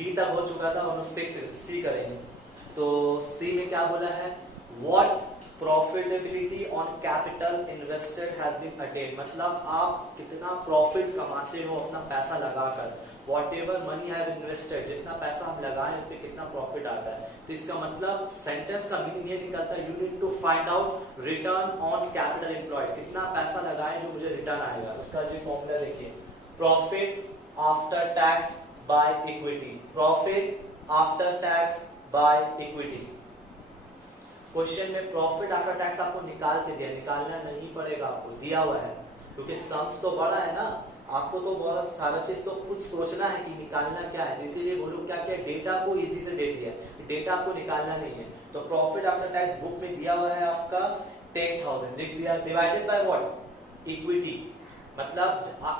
B तक हो चुका था, हम सी करेंगे। तो सी में क्या बोला है, what profitability on capital invested has been attained, मतलब आप कितना प्रॉफिट कमाते हो अपना पैसा लगाकर, whatever money have invested, जितना पैसा हम लगाएं उस पर कितना प्रॉफिट आता है। तो इसका मतलब सेंटेंस का मीनिंग ये निकलता है, you need to find out return on capital employed, कितना पैसा लगाएं जो मुझे रिटर्न आएगा। उसका जो फॉर्मूला देखिए, profit after tax by equity, profit after tax by equity. Question में प्रॉफिट आफ्टर टैक्स आपको निकाल के दिया, निकालना नहीं पड़ेगा, आपको दिया हुआ है, क्योंकि सम्स तो बड़ा है ना, आपको तो बहुत सारा चीज तो खुद सोचना है कि निकालना क्या है। इसीलिए वो लोग क्या किया, डेटा को इजी से दे दिया, डेटा आपको निकालना नहीं है। तो प्रॉफिट आफ्टर टैक्स बुक में दिया हुआ है आपका 10,000, लिख दिया, डिवाइडेड बाय व्हाट, इक्विटी, मतलब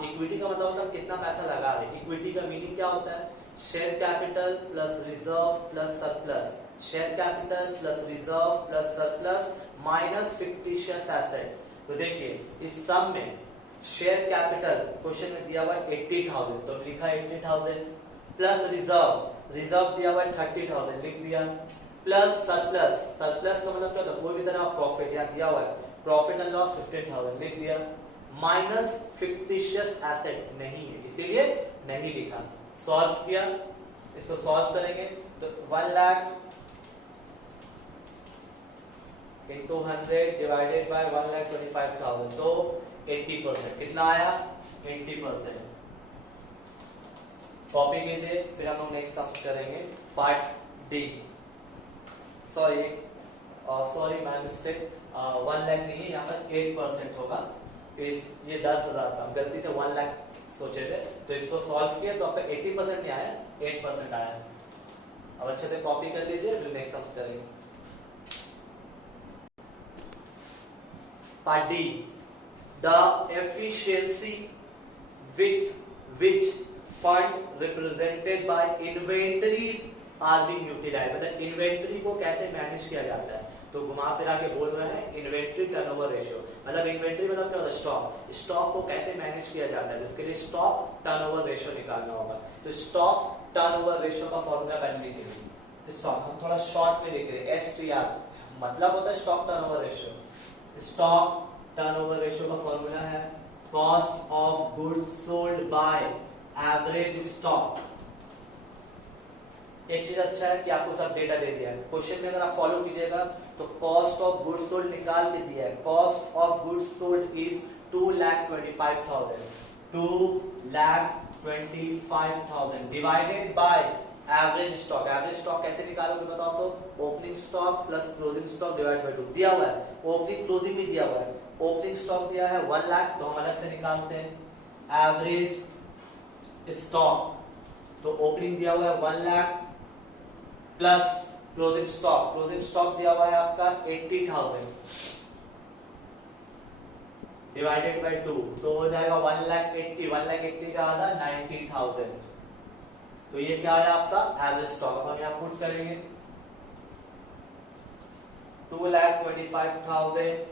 इक्विटी का मतलब होता है कितना पैसा लगा रहे। इक्विटी का मीनिंग क्या होता है, share capital plus reserve plus surplus, share capital plus reserve plus surplus minus fictitious asset. तो देखिए इस सम में शेयर कैपिटल क्वेश्चन में दिया हुआ है 80,000, तो लिखा 80,000, प्लस रिजर्व, रिजर्व दिया हुआ है 30,000, लिख दिया, प्लस सरप्लस, सरप्लस का मतलब क्या होता है, कोई भी तरह प्रॉफिट यहाँ दिया हुआ है, प्रॉफिट एंड लॉस 15,000, लिख दिया, माइनस फिक्टिशियस एसेट नहीं है इसीलिए नहीं लिखा। सॉल्व किया, इसको सॉल्व करेंगे तो 1 लाख इंटू 100 डिवाइडेड बाय 1,25,000, तो 80%, कितना आया 80%। कॉपी कीजिए, फिर हम लोग नेक्स्ट सम्स करेंगे part D. Sorry my mistake, 1 lakh नहीं है यहाँ पर 8% होगा, ये 10,000 था, गलती से 1 लाख सोचे थे, तो इसको सॉल्व किया तो आपका 80% नहीं आया, 8% आया। अब अच्छे से कॉपी कर लीजिए, फिर नेक्स्ट सम्स करेंगे। Part D, the efficiency with which fund represented by inventories are being utilized, मतलब इन्वेंट्री को कैसे मैनेज किया जाता है। तो घुमा फिरा के बोल रहे हैं इन्वेंट्री टर्नओवर रेशियो, मतलब इन्वेंट्री मतलब क्या होता है, स्टॉक, स्टॉक को कैसे मैनेज किया जाता है, जिसके लिए स्टॉक टर्नओवर रेशियो निकालना होगा। तो स्टॉक टर्नओवर रेशियो का फॉर्मूला पहले लिखेंगे, स्टॉक हम थोड़ा शॉर्ट में लिख रहे हैं, STR मतलब होता है stock turnover ratio. Stock turnover ratio का फॉर्मूला है cost of goods sold by average stock. एक चीज अच्छा है कि आपको सब डेटा दे दिया है, क्वेश्चन में अगर आप फॉलो कीजिएगा तो कॉस्ट ऑफ गुड्स सोल्ड निकाल के दिया है, cost of goods sold is 2,25,000, 2,25,000 divided by average stock. Average stock कैसे निकालोगे बताओ तो, opening stock plus closing stock divide by 2 दिया हुआ है, ओपनिंग क्लोजिंग भी दिया हुआ है। ओपनिंग स्टॉक दिया है 1 लाख, तो हम अलग से निकालते हैं एवरेज स्टॉक, तो ओपनिंग दिया हुआ है 1 lakh plus closing stock, closing stock दिया हुआ है आपका 80,000 डिवाइडेड बाय 2, तो हो जाएगा 1,80,000 का आधा 90,000। तो ये क्या है आपका एवरेज स्टॉक। अब हम यहाँ पुट करेंगे 2,25,000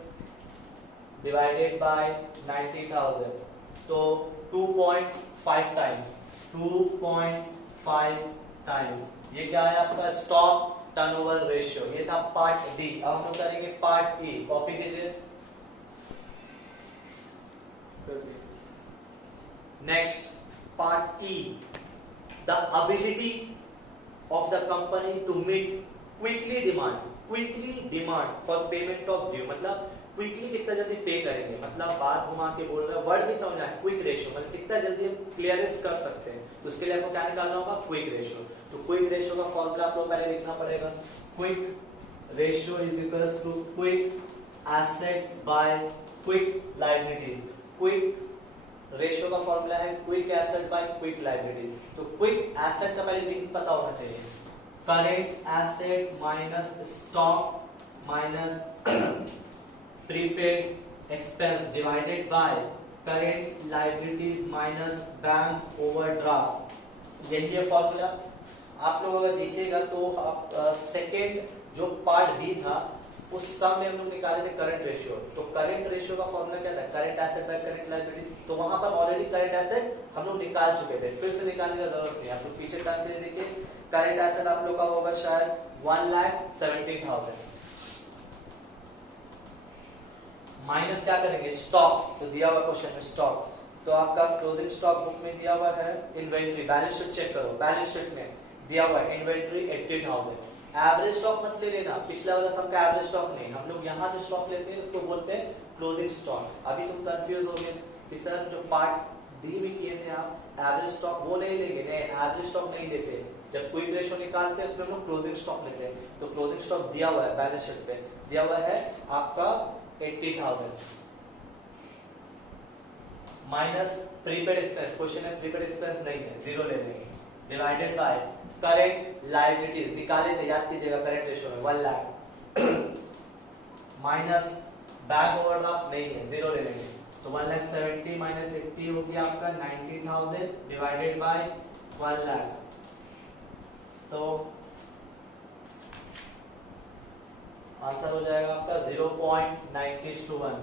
डिवाइडेड बाय 90,000, तो 2.5 टाइम्स, 2.5 टाइम्स। ये क्या है आपका स्टॉक टर्नओवर रेशियो। ये था पार्ट डी। अब हम लोग करेंगे पार्ट ई, कॉपी कीजिए। Next part E, the ability of the company to meet quickly demand for payment of due, मतलब क्विकली कितना जल्दी पे करेंगे, मतलब बात घुमा के बोल रहे हैं, वर्ड भी समझना है, क्विक रेशियो मतलब कितना जल्दी हम क्लियरेंस कर सकते हैं, तो उसके लिए आपको क्या निकालना होगा, क्विक रेशियो। तो क्विक रेशियो का फॉर्मूला आपको पहले लिखना पड़ेगा, quick ratio is equals to quick asset by quick liabilities. Quick ratio का फॉर्मूला है quick asset by quick liability. तो क्विक एसेट का पहले मीनिंग पता होना चाहिए, current asset minus stock minus prepaid expense divided by current liabilities minus bank overdraft. यही है फॉर्मूला। आप लोग अगर देखिएगा तो आप सेकेंड जो पार्ट बी था उस सम में हम लोग निकाले थे करंट रेशियो। तो करंट रेशियो का फॉर्मूला क्या था, current asset by current liability. तो वहां पर ऑलरेडी करंट एसेट हम लोग निकाल चुके थे, फिर से निकालने का जरूरत नहीं है। आप लोग पीछे टर्न के देखिए, करंट एसेट आप लोग का होगा शायद 1,70,000 माइनस क्या करेंगे स्टॉक, तो दिया हुआ क्वेश्चन में स्टॉक, तो आपका क्लोजिंग स्टॉक बुक में दिया हुआ है इन्वेंट्री, बैलेंस शीट चेक करो, बैलेंस शीट में दिया हुआ है इन्वेंट्री 80,000। एवरेज स्टॉक मत ले लेना, पिछला वाला सबका एवरेज स्टॉक नहीं, हम लोग यहाँ जो स्टॉक लेते हैं उसको बोलते हैं क्लोजिंग स्टॉक। अभी तुम कंफ्यूज हो गए कि सर जो पार्ट डी में किए थे आप एवरेज स्टॉक वो नहीं लेंगे, नहीं एवरेज स्टॉक नहीं लेते, जब क्विक रेशियो निकालते हैं उसमें हम लोग क्लोजिंग स्टॉक लेते हैं। तो क्लोजिंग स्टॉक दिया हुआ है बैलेंस शीट पे, दिया हुआ है आपका 80,000 माइनस प्रीपेड एक्सपेंस, क्वेश्चन है प्रीपेड एक्सपेंस नहीं है, जीरो ले लेंगे, डिवाइडेड बाय करंट लायबिलिटीज निकाले थे, याद कीजिएगा करंट रेशियो में 1 लाख माइनस बैक ओवरड्राफ्ट नहीं है, जीरो ले लेंगे, तो 1,70,000 माइनस 80 हो गया आपका 90,000 डिवाइडेड बाय 1 लाख। तो आंसर हो जाएगा आपका 0.90:1,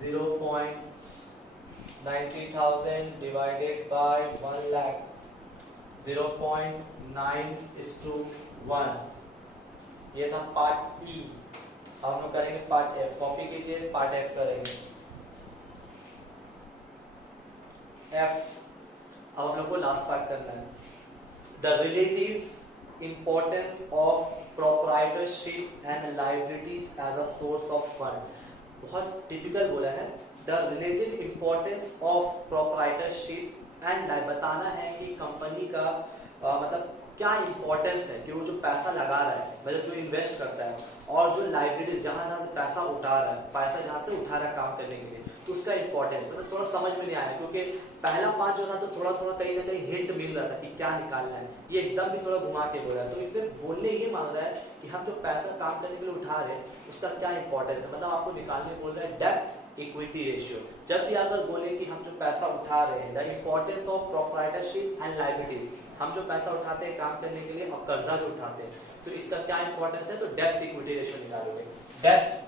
0.90,000 डिवाइडेड बाय 1 लाख, 0.9:1। ये था पार्ट ई। अब हम लोग करेंगे पार्ट एफ, कॉपी कीजिए, पार्ट एफ करेंगे। एफ अब हम लोग को लास्ट पार्ट करना है, the relative importance of proprietorship and liabilities as a source of fund। बहुत टिपिकल बोला है, the relative importance of proprietorship and बताना है कि कंपनी का मतलब क्या इंपॉर्टेंस है कि वो जो पैसा लगा रहा है, मतलब जो इन्वेस्ट करता है, और जो लाइबिलिटीज जहां से पैसा उठा रहा है, पैसा जहां से उठा रहा है काम करने के लिए, तो उसका इंपॉर्टेंस मतलब थोड़ा समझ में नहीं आया, क्योंकि पहला पार्ट जो था तो थोड़ा थोड़ा कहीं ना कहीं हिंट मिल रहा था कि क्या निकालना है, ये एकदम भी थोड़ा घुमा के बोल रहा है। तो इसमें बोलने ये मांग रहा है कि हम जो पैसा काम करने के लिए उठा रहे हैं उसका क्या इंपॉर्टेंस है, मतलब आपको निकालने बोल रहा है डेब्ट इक्विटी रेशियो। जब भी अगर बोले कि हम जो पैसा उठा रहे हैं, the importance of proprietorship and liability, हम जो पैसा उठाते हैं काम करने के लिए और कर्जा जो उठाते हैं, तो इसका क्या इंपॉर्टेंस है, तो डेब्ट इक्विटी रेशियो निकालोगे। डेब्ट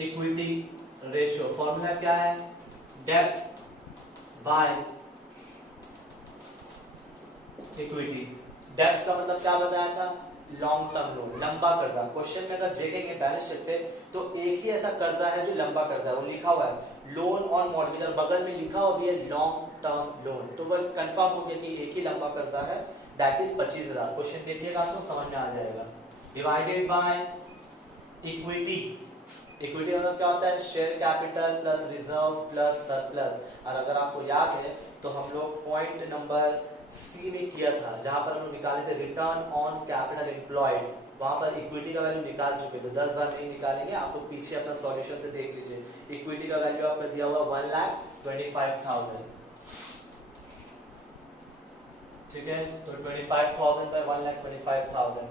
इक्विटी रेशियो फॉर्मूला क्या है, डेब्ट बाय इक्विटी। डेब्ट का मतलब क्या बताया था, लॉन्ग टर्म लोन, लंबा कर्जा। क्वेश्चन में अगर देखेंगे बैलेंस शीट पे तो एक ही ऐसा कर्जा है जो लंबा कर्जा है, वो लिखा हुआ है लोन ऑन मॉर्गेज, और बगल में लिखा हुआ भी है लॉन्ग टर्म लोन, तो वो कंफर्म हो गया कि एक ही लंबा कर्जा है, दैट इज 25,000। क्वेश्चन देखिएगा आपको समझ में आ जाएगा। डिवाइडेड बाय इक्विटी, इक्विटी मतलब क्या होता है, share capital plus reserve plus surplus. और अगर आपको याद है तो हम लोग पॉइंट नंबर सी में किया था, जहां पर हम लोग निकाले थे रिटर्न ऑन कैपिटल एम्प्लॉयड, वहां पर इक्विटी का वैल्यू निकाल चुके थे, 10 बार नहीं निकालेंगे, आप लोग पीछे अपना सॉल्यूशन से देख लीजिए। इक्विटी का वैल्यू आपका दिया हुआ 1,25,000, ठीक है, तो 25,000 बाय 1,25,000,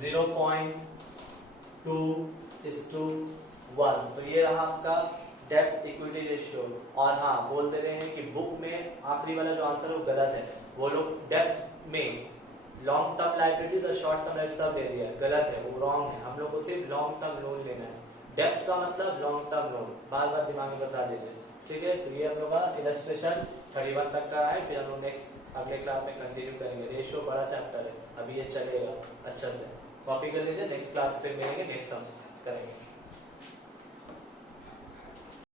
(0.2:1। तो ये रहा आपका डेब्ट इक्विटी रेशियो। और हाँ बोल दे रहे हैं कि बुक में आखिरी वाला जो आंसर है वो गलत है, वो लोग डेब्ट में लॉन्ग टर्म लायबिलिटीज और शॉर्ट टर्म सब ले लिया है, गलत है, वो रॉन्ग है। हम लोग को सिर्फ लॉन्ग टर्म लोन लेना है, डेब्ट का मतलब लॉन्ग टर्म लोन, बार बार दिमाग में बसा लीजिए, ठीक है। तो ये हम लोग का इलस्ट्रेशन 31 तक का है, फिर हम लोग नेक्स्ट अगले क्लास में कंटिन्यू करेंगे। रेशियो बड़ा चैप्टर है, अभी ये चलेगा अच्छा से, कॉपी कर लीजिए, नेक्स्ट क्लास फिर मिलेंगे, नेक्स्ट सम्स करेंगे।